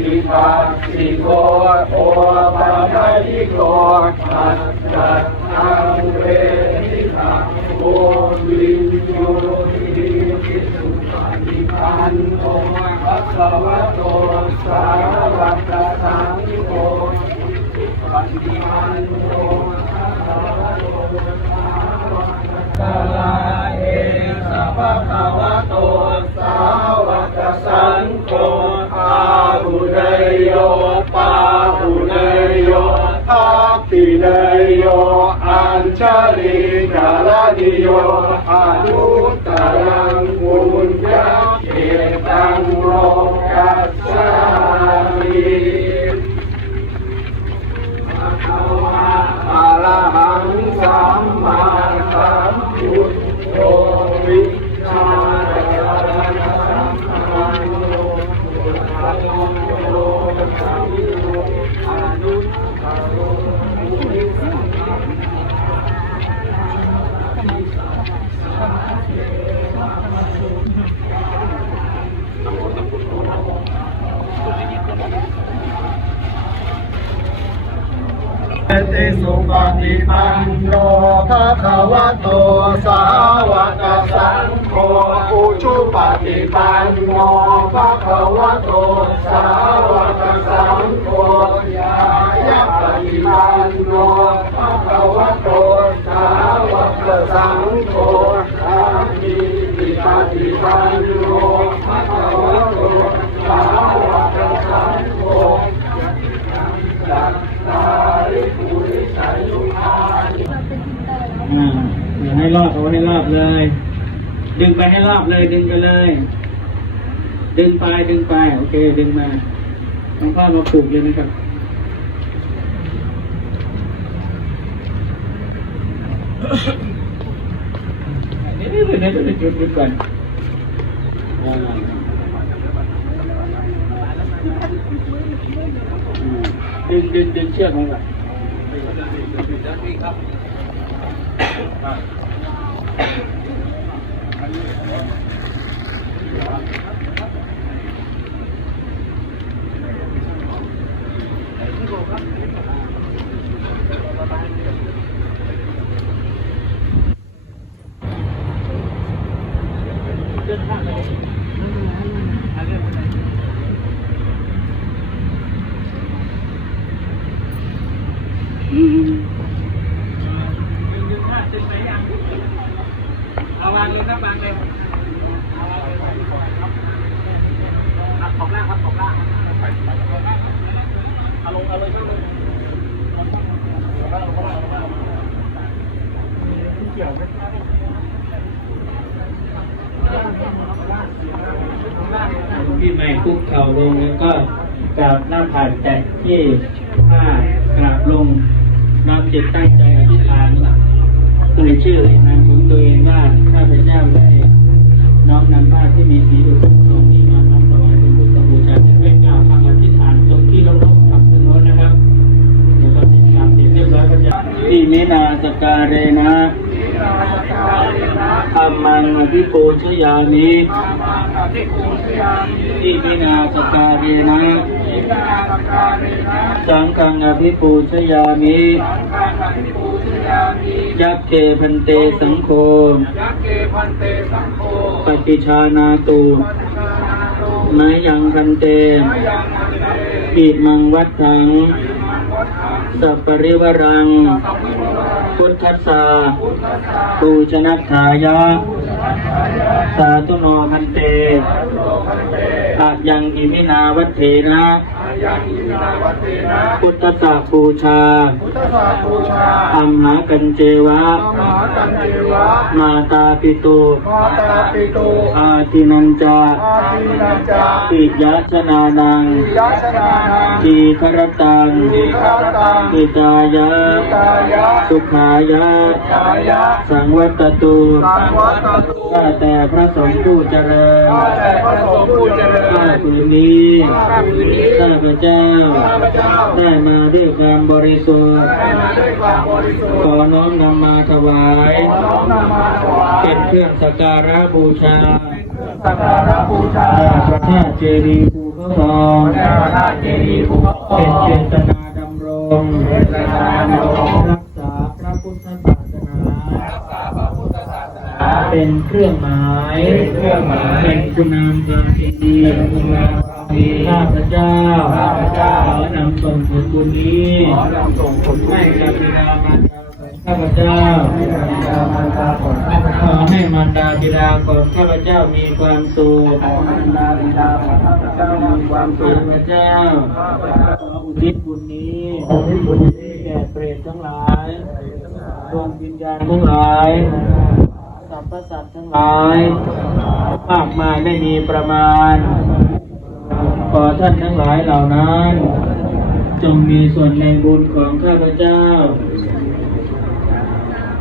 หิปัสสิโกโอปัญญิโกอัจจัตตังเวทิตังโอวินโยติภิกษุปฏิปันโนภะคะวะโตสาวกสังโฆปฏิปันโนภะคะวะโตสาวกสังโฆเอสะภะคะวะ ติโยอนุตตรงปุญญาเกตังโลกัสสามิ อะระหังสัมมาสัมพุทโธวิชาจารณะสัมปันโนพุทธังโลสัมโฆอนุตตโรมุนิสังฆัง ติ สุปฏิปันโนภะคะวะโตสาวกสังโฆอุชุปฏิปันโนภะคะวะโตสาวกสังโฆยายะปฏิปันโนภะคะวะโตสาวกสังโฆอามิปิปฏิปันโนภะคะวะโตสาวกสังโฆ อ่าอย่า ให้รอบเลย ดึงไปให้รอบเลย ดึงไปเลย ดึงไปดึงไป โอเค ดึงมาน้องพ่อมาปลูกเลยนะครับนี่นี่นี่นี่จุดจุดก่อนดึงดึงดึงเชือกของก่อน Thank you. พี่ใหม่คุกเข่าลงแล้วก็กราบหน้าผากแตะที่ผ้ากราบลงน้อมจิตตั้งใจอธิษฐานเอ่ยชื่อนามของตัวเองว่าข้าพเจ้าได้น้อมนำผ้าที่มีสีอุดมตรงนี้มาน้อมถวายเป็นพุทธบูชาและด้วยกล่าวคำอธิษฐานตรงที่ลงลงกับตรงโน้นนะครับเดี๋ยวก็ติดตามเสร็จเรียบร้อยก็จะที่นินาสการเรนะธรรมังอภิปู ชยามิอิมินาสการเรนะสังฆังอภิปูชยามิยักเกพันเตสังโฆยักเกพันเตสังโฆปฏิชานาตุมายังพันเตยังมันเตอิมังวัดถังมังวัฏฐังสัปปริวรังสัพพิโรพุทธัสสะพุทธัสสะปูชนัตถายะ สาธุโนพันเตโลกันเตอายังอิมินาวัตเถนะ อายังอิมินาวัตเตนะ พุทธสสะปูชา พุทธสาบูชาอัมหากันเจวะมหากันเจวะ มาตาปิตุมาตาปิตุอาทินันจาอาทินันจาปิยาชนานังปิยาชนานังทีครตังทีฆาตังปิตายะตายะ สุขายะกายะ สังวัตตุสังวัตตุข้าแต่พระสงฆ์ผู้เจริญข้าแต่พระสงฆ์ผู้เจริญข้าผืนนี้ข้าผืนนี้ข้าพระเจ้าข้าพเจ้า ได้มาด้วยความบริสุทธิ์ได้มาด้วยความบริสุทขธิ์อน้อมนำมาถวายขอน้อมนำมาถวาย เป็นเครื่องสักการะบูชาสักการะบูชาพระธาตุเจดีย์ภูเขาทองพระราชเจดีย์ภูเขาทอเป็นงเจตนาดำรงเป็นเจตนาดำรงรัก เป็นเครื่องหมายเป็นเครื่องหมายเป็นคุณงามความดีเป็นคุณงามความดีข้าพเจ้าข้าพเจ้าขอนำส่งผลบุญนี้ขอนำส่งผลบุญให้นี้กับบิดามารดาของข้าพเจ้าให้กับบิดามารดาของข้าพขเจ้าอให้มารดาบิดาของข้าพเจ้ามีความสุขขอให้บิดาบิดาของข้าพเจ้ามีความสุข้าขพเจ้าข้าพเจ้าขออุทิศบุญนี้ขอให้บุญนี้แก่เปรตทั้งหลายดวงวิญญาณทั้งหลาย สรรพสัตว์ทั้งหลายมากมายไม่มีประมาณขอท่านทั้งหลายเหล่านั้น จงมีส่วนในบุญของข้าพเจ้า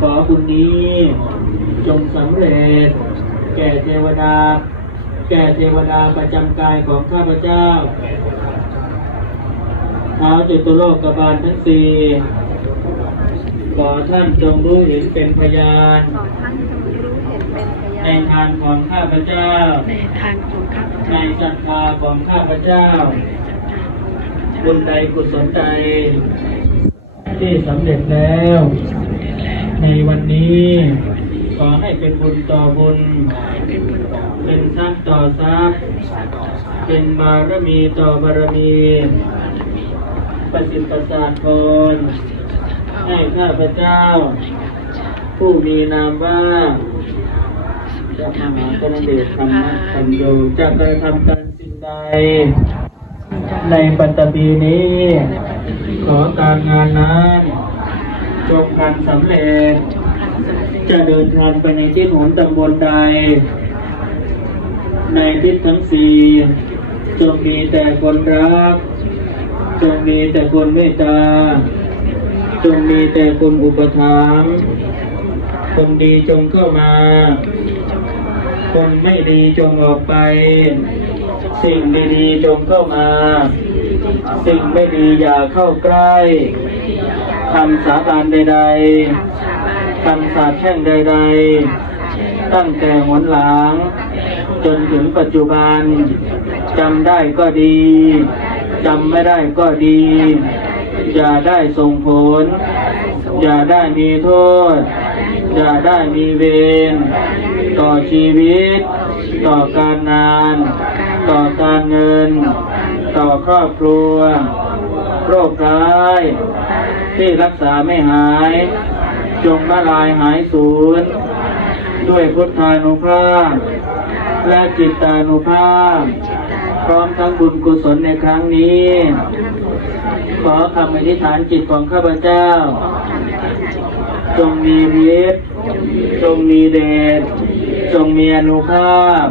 ขอบุญนี้ จงสำเร็จ แก่เทวดา แก่เทวดาประจำกายของข้าพเจ้าเท้าจตุโลกบาลทั้งสี่ขอท่านจงรู้เห็นเป็นพยาน เป็นพในยานงานของข้าพเจ้า ในทางของข้าพในเจ้าศรัทธาของข้าพเจ้า บุญใดกุศลใดที่สำเร็จแล้ว ในวันนี้ ขอให้เป็นบุญต่อบุญ เป็นทรัพย์ต่อทรัพย์ เป็นบารมีต่อบารมี ประสิทธิ์ประสาทพรให้ข้าพเจ้า ผู้มีนามว่า จะมหาปณเดชธรรมธันโยจะกระทำการสิ่งใด ในปัตตภีนี้ ขอการงานนั้นจงการสำเร็จ จะเดินทางไปในที่หนตำบลใด ในทิศทั้งสี่จงมีแต่คนรัก จงมีแต่คนเมตตา จงมีแต่คนอุปถัมภ์คนดีจงเข้ามา คนไม่ดีจงออกไป สิ่งดีๆจงเข้ามา สิ่งไม่ดีอย่าเข้าใกล้คำสาบานใดๆคำสาแช่งใดๆ ตั้งแต่หนหลัง จนถึงปัจจุบันจำได้ก็ดีจำไม่ได้ก็ดี อย่าได้ส่งผล อย่าได้มีโทษ อย่าได้มีเวรต่อชีวิต ต่อการงาน ต่อการเงิน ต่อครอบครัว โรคร้าย ที่รักษาไม่หาย จงละลายหายสูญด้วยพุทธานุภาพ และจิตตานุภาพ พร้อมทั้งบุญกุศลในครั้งนี้ ขอคำอธิษฐานจิตของข้าพเจ้า จงมีฤทธิ์จงมีเดชจงมีอนุภาพ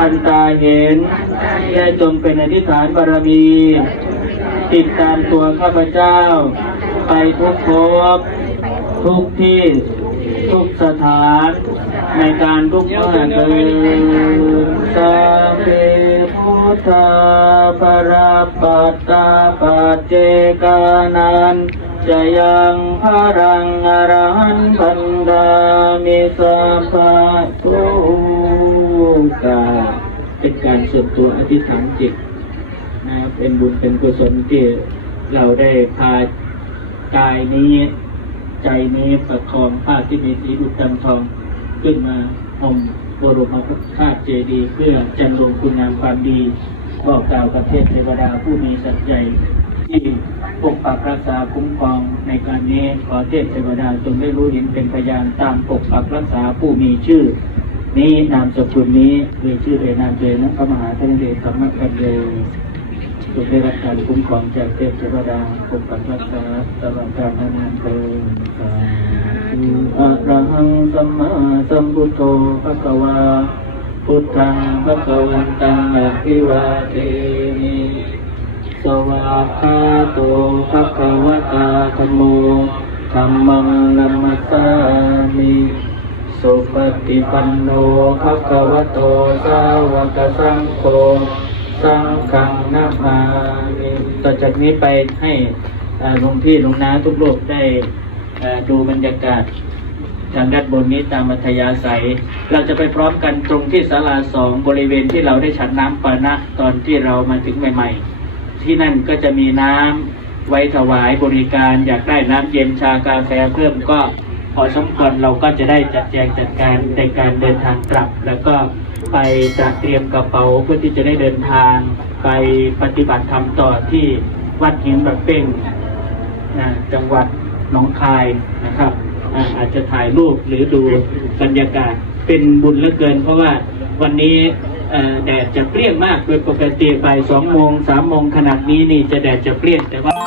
อันตาเห็นและจงเป็นอธิษฐานบารมี ติดตามตัวข้าพเจ้า ไปทุกภพทุกที่ทุกสถานในการทุกเมื่อเดินสัพเพพุทธาปราปัตตาปัจเจกานันจยังพรังอรหันพันดามิสัพพะทุกาเป็นการส่วนตัวอธิษฐานจิตนะครับเป็นบุญเป็นกุศลที่เราได้พากายนี้ ใจนี้ประคองผ้าที่มีสีดุจดำทอง ขึ้นมาห่มบรมธาตุเจดีย์เพื่อจันลงคุณงามความดีบอกกล่าวกับเทพเทวดาผู้มีสัจใจที่ปกปักรักษาคุ้มครองในการนี้ขอเทพเทวดาจงได้รู้เห็นเป็นพยานตามปกปักรักษาผู้มีชื่อ นี้นามสกุลนี้มีชื่อเอนามเจนะพระมหาธนเดชธรรมกันเย จงได้รับการคุ้มครองจากเทพเทวดาปกปักรักษาตลอดกาลนานเกินสาธุอะระหังสัมมาสัมพุทโธภะคะวาพุทธังภะคะวันตังอะภิวาเทมิสวากขาโตภะคะวะตาธัมโมธัมมังนัมมัสสามิสุปฏิปันโนภะคะวะโตสาวกสังโฆ สังฆังนามามิต่อจากนี้ไปให้หลวงพี่หลวงน้าทุกรูปได้ดูบรรยากาศทางด้านบนนี้ตามอัธยาศัย เราจะไปพร้อมกันตรงที่ศาลาสองบริเวณที่เราได้ฉันน้ำปานะตอนที่เรามาถึงใหม่ ๆ ที่นั่นก็จะมีน้ำไว้ถวายบริการ อยากได้น้ำเย็นชากาแฟเพิ่มก็พอสมควรเราก็จะได้จัดแจงจัดการในการเดินทางกลับ แล้วก็ ไปจัดเตรียมกระเป๋าเพื่อที่จะได้เดินทาง ไปปฏิบัติธรรมต่อที่วัดหินแบบเป้งนะจังหวัดหนองคายนะครับอาอาจจะถ่ายรูปหรือดูบรรยากาศเป็นบุญเหลือเกิน เพราะว่าวันนี้แดดจะเปรี้ยงมากโดยปกติบ่ายสองโมงสามโมงขนาดนี้นี่จะแดดจะเปรี้ยงแต่ว่า